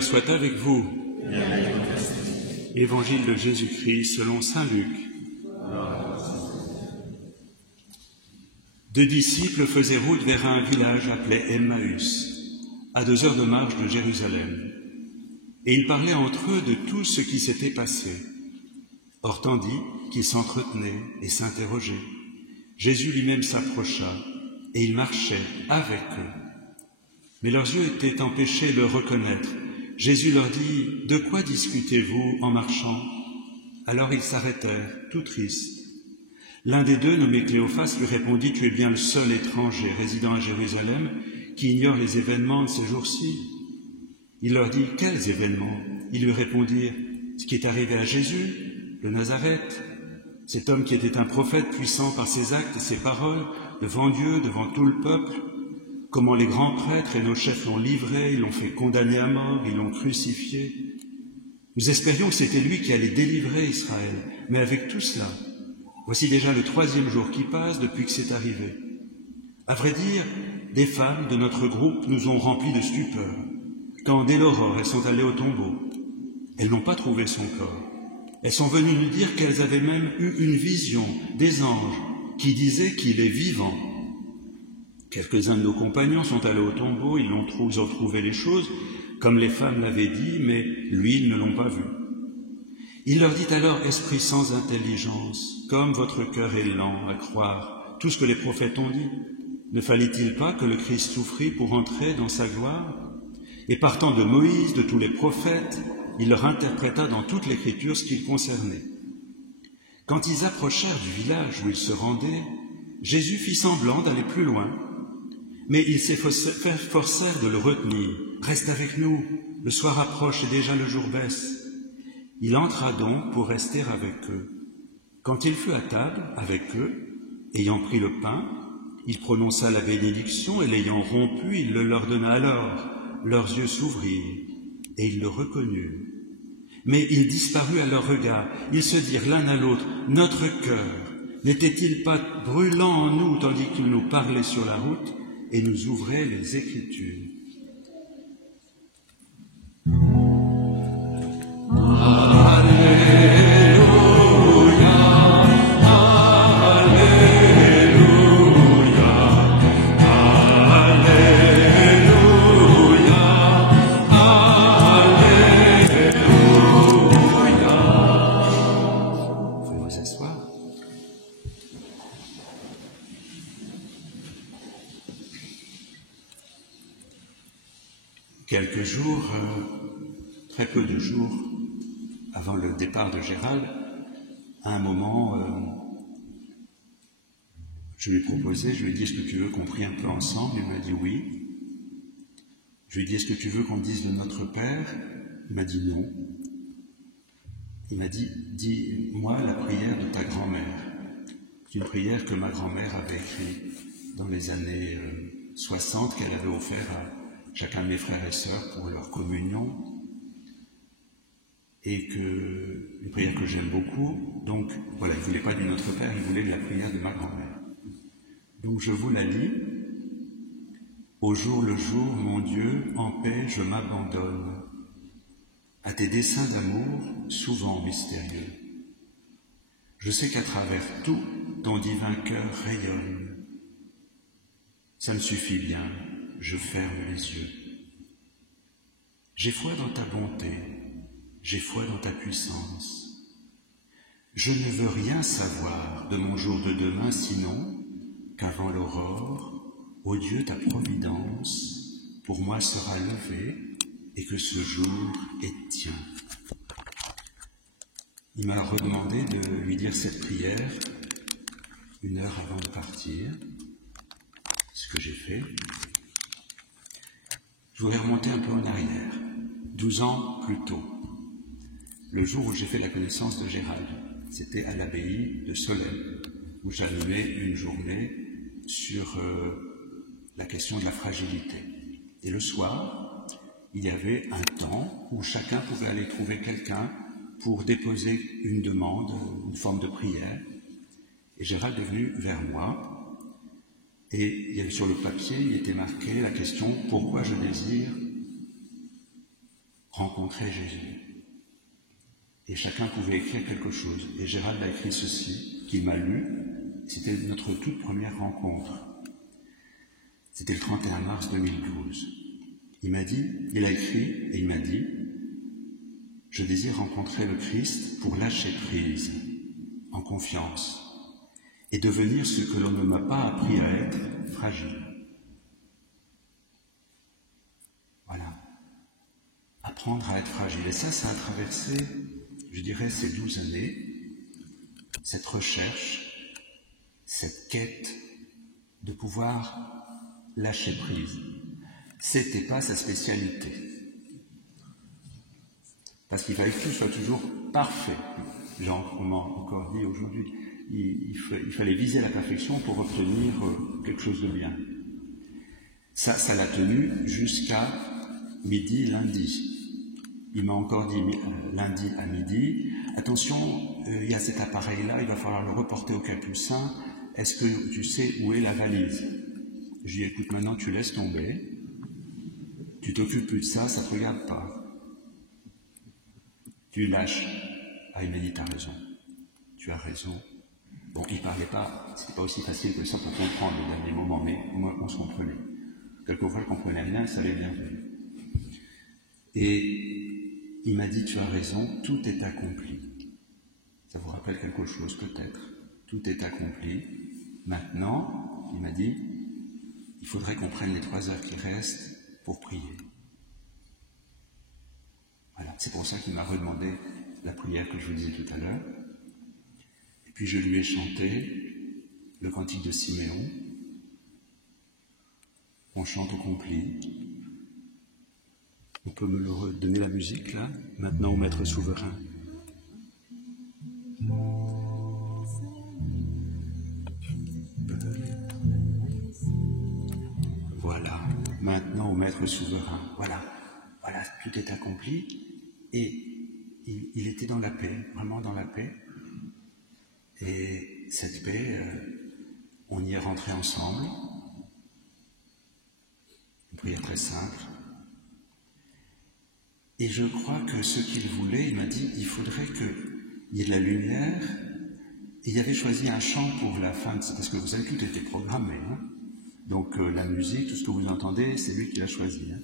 Seigneur soit avec vous. Évangile de Jésus-Christ selon saint Luc. Deux disciples faisaient route vers un village appelé Emmaüs, à 2 heures de marche de Jérusalem. Et ils parlaient entre eux de tout ce qui s'était passé. Or, tandis qu'ils s'entretenaient et s'interrogeaient, Jésus lui-même s'approcha et il marchait avec eux. Mais leurs yeux étaient empêchés de le reconnaître. Jésus leur dit « De quoi discutez-vous en marchant ?» Alors ils s'arrêtèrent, tout tristes. L'un des deux, nommé Cléophas, lui répondit « Tu es bien le seul étranger résidant à Jérusalem qui ignore les événements de ces jours-ci. » Il leur dit « Quels événements ?» Ils lui répondirent « Ce qui est arrivé à Jésus, de Nazareth, cet homme qui était un prophète puissant par ses actes et ses paroles, devant Dieu, devant tout le peuple, comment les grands prêtres et nos chefs l'ont livré, ils l'ont fait condamner à mort, ils l'ont crucifié. Nous espérions que c'était lui qui allait délivrer Israël, mais avec tout cela, voici déjà le 3e jour qui passe depuis que c'est arrivé. À vrai dire, des femmes de notre groupe nous ont remplis de stupeur, quand dès l'aurore elles sont allées au tombeau. Elles n'ont pas trouvé son corps. Elles sont venues nous dire qu'elles avaient même eu une vision des anges qui disaient qu'il est vivant. Quelques-uns de nos compagnons sont allés au tombeau, ils ont trouvé les choses, comme les femmes l'avaient dit, mais lui, ils ne l'ont pas vu. Il leur dit alors, esprit sans intelligence, comme votre cœur est lent à croire tout ce que les prophètes ont dit, ne fallait-il pas que le Christ souffrit pour entrer dans sa gloire? Et partant de Moïse, de tous les prophètes, il leur interpréta dans toute l'Écriture ce qui le concernait. Quand ils approchèrent du village où ils se rendaient, Jésus fit semblant d'aller plus loin, mais ils s'efforcèrent de le retenir. « Reste avec nous, le soir approche et déjà le jour baisse. » Il entra donc pour rester avec eux. Quand il fut à table avec eux, ayant pris le pain, il prononça la bénédiction et l'ayant rompu, il le leur donna alors. Leurs yeux s'ouvrirent et ils le reconnurent. Mais il disparut à leur regard. Ils se dirent l'un à l'autre, « Notre cœur n'était-il pas brûlant en nous tandis qu'il nous parlait sur la route et nous ouvrait les Écritures ?» Quelques jours, très peu de jours avant le départ de Gérald, à un moment, je lui ai proposé, je lui ai dit, est-ce que tu veux qu'on prie un peu ensemble? Il m'a dit oui. Je lui ai dit, est-ce que tu veux qu'on dise le Notre Père? Il m'a dit non. Il m'a dit, dis-moi la prière de ta grand-mère. C'est une prière que ma grand-mère avait écrite dans les années 60, qu'elle avait offert à chacun de mes frères et sœurs pour leur communion, et une prière que j'aime beaucoup. Donc voilà, il ne voulait pas du Notre Père, il voulait de la prière de ma grand-mère. Donc je vous la lis. Au jour le jour, mon Dieu, en paix je m'abandonne à tes desseins d'amour souvent mystérieux. Je sais qu'à travers tout, ton divin cœur rayonne. Ça me suffit bien. Je ferme les yeux. J'ai foi dans ta bonté, j'ai foi dans ta puissance. Je ne veux rien savoir de mon jour de demain, sinon qu'avant l'aurore, ô Dieu, ta providence pour moi sera levée et que ce jour est tien. Il m'a redemandé de lui dire cette prière 1 heure avant de partir, ce que j'ai fait. Je voudrais remonter un peu en arrière, 12 ans plus tôt, le jour où j'ai fait la connaissance de Gérald. C'était à l'abbaye de Solesmes, où j'animais une journée sur la question de la fragilité. Et le soir, il y avait un temps où chacun pouvait aller trouver quelqu'un pour déposer une demande, une forme de prière. Et Gérald est venu vers moi. Et il y avait sur le papier, il était marqué la question « Pourquoi je désire ?» rencontrer Jésus. Et chacun pouvait écrire quelque chose. Et Gérald a écrit ceci, qu'il m'a lu. C'était notre toute première rencontre. C'était le 31 mars 2012. Il a écrit et il m'a dit « Je désire rencontrer le Christ pour lâcher prise, en confiance, et devenir ce que l'on ne m'a pas appris à être, fragile. » Voilà. Apprendre à être fragile. Et ça a traversé, je dirais, ces 12 années, cette recherche, cette quête de pouvoir lâcher prise. C'était pas sa spécialité. Parce qu'il fallait que tout soit toujours parfait. Genre, on m'a encore dit aujourd'hui, il fallait viser la perfection pour obtenir quelque chose de bien. Ça l'a tenu jusqu'à midi, lundi. Il m'a encore dit lundi à midi, attention, il y a cet appareil-là, il va falloir le reporter au Capucin, est-ce que tu sais où est la valise? Je lui ai dit, écoute, maintenant tu laisses tomber, tu t'occupes plus de ça, ça ne te regarde pas. Tu lâches. Ah, il m'a dit, t'as raison. Tu as raison. Bon, il ne parlait pas, c'était pas aussi facile que ça pour comprendre le dernier moment, mais au moins on se comprenait. Quelquefois, je comprenais rien, ça allait bien. Et il m'a dit, tu as raison, tout est accompli. Ça vous rappelle quelque chose, peut-être. Tout est accompli. Maintenant, il m'a dit, il faudrait qu'on prenne les 3 heures qui restent pour prier. Voilà, c'est pour ça qu'il m'a redemandé la prière que je vous disais tout à l'heure. Et puis je lui ai chanté le cantique de Siméon. On chante au complis. On peut me le redonner la musique là, maintenant au Maître souverain. Voilà, maintenant au Maître souverain. Voilà, tout est accompli. Et il était dans la paix, vraiment dans la paix. Et cette paix, on y est rentré ensemble. Une prière très simple. Et je crois que ce qu'il voulait, il m'a dit, il faudrait qu'il y ait de la lumière. Et il avait choisi un chant pour la fin, parce que vous savez, tout était programmé. Hein. Donc la musique, tout ce que vous entendez, c'est lui qui l'a choisi. Hein.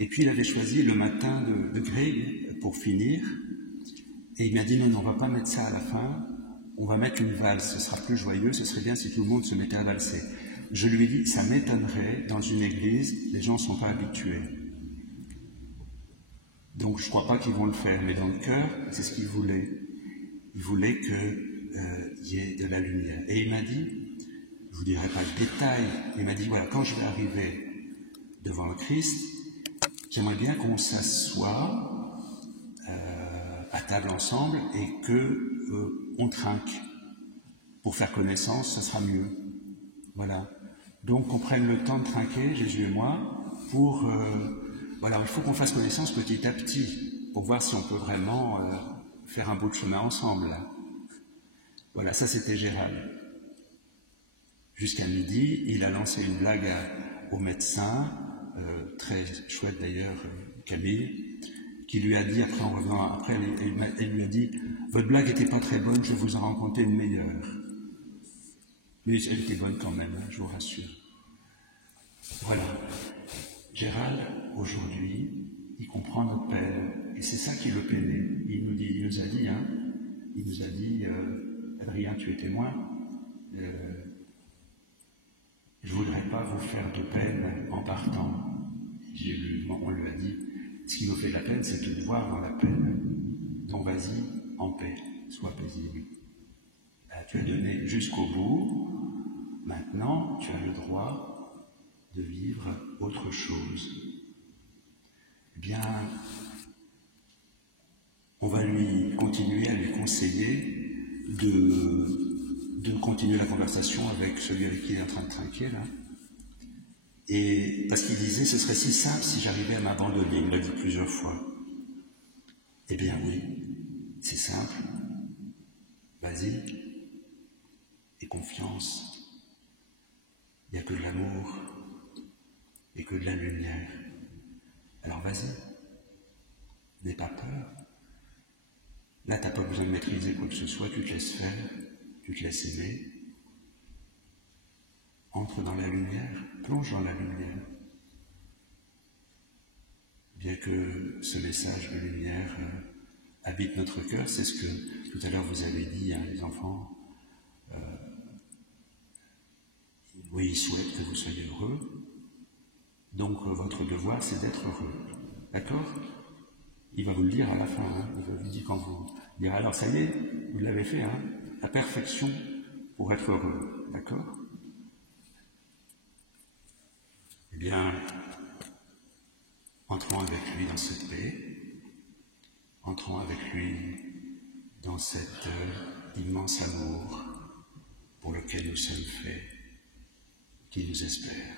Et puis il avait choisi le matin de Greg pour finir. Et il m'a dit, non, on ne va pas mettre ça à la fin, on va mettre une valse, ce sera plus joyeux, ce serait bien si tout le monde se mettait à valser. Je lui ai dit, ça m'étonnerait, dans une église, les gens ne sont pas habitués. Donc je ne crois pas qu'ils vont le faire, mais dans le cœur, c'est ce qu'il voulait. Il voulait qu'il y ait de la lumière. Et il m'a dit, je ne vous dirai pas le détail, il m'a dit, voilà, quand je vais arriver devant le Christ, j'aimerais bien qu'on s'assoie à table ensemble et qu'on trinque. Pour faire connaissance, ça sera mieux. Voilà. Donc qu'on prenne le temps de trinquer, Jésus et moi, pour... voilà, il faut qu'on fasse connaissance petit à petit, pour voir si on peut vraiment faire un bout de chemin ensemble. Là. Voilà, ça c'était Gérald. Jusqu'à midi, il a lancé une blague au médecin, très chouette d'ailleurs, Camille, qui lui a dit, après en revenant, après, elle lui a dit, votre blague n'était pas très bonne, je vais vous en raconter une meilleure. Mais elle était bonne quand même, hein, je vous rassure. Voilà. Gérald, aujourd'hui, il comprend notre peine, et c'est ça qui le peinait. Il nous a dit, Adrien, tu es témoin, je ne voudrais pas vous faire de peine en partant. On lui a dit, ce qui nous fait de la peine, c'est de voir dans la peine. Donc vas-y, en paix, sois paisible. Tu as donné jusqu'au bout, maintenant tu as le droit de vivre autre chose. Eh bien, on va lui continuer à lui conseiller de continuer la conversation avec celui avec qui il est en train de trinquer là. Et parce qu'il disait, ce serait si simple si j'arrivais à m'abandonner, il me l'a dit plusieurs fois. Eh bien oui, c'est simple. Vas-y, et confiance. Il n'y a que de l'amour et que de la lumière. Alors vas-y, pas peur. Là, tu n'as pas besoin de maîtriser quoi que ce soit, tu te laisses faire, tu te laisses aimer. Entre dans la lumière, plonge dans la lumière. Bien que ce message de lumière habite notre cœur, c'est ce que tout à l'heure vous avez dit, hein, les enfants. Oui, il souhaite que vous soyez heureux. Donc votre devoir, c'est d'être heureux. D'accord? Il va vous le dire à la fin. Hein, il va vous dire quand vous dire, alors ça y est, vous l'avez fait, hein, la perfection pour être heureux. D'accord? Eh bien, entrons avec lui dans cette paix, entrons avec lui dans cet immense amour pour lequel nous sommes faits, qui nous espère.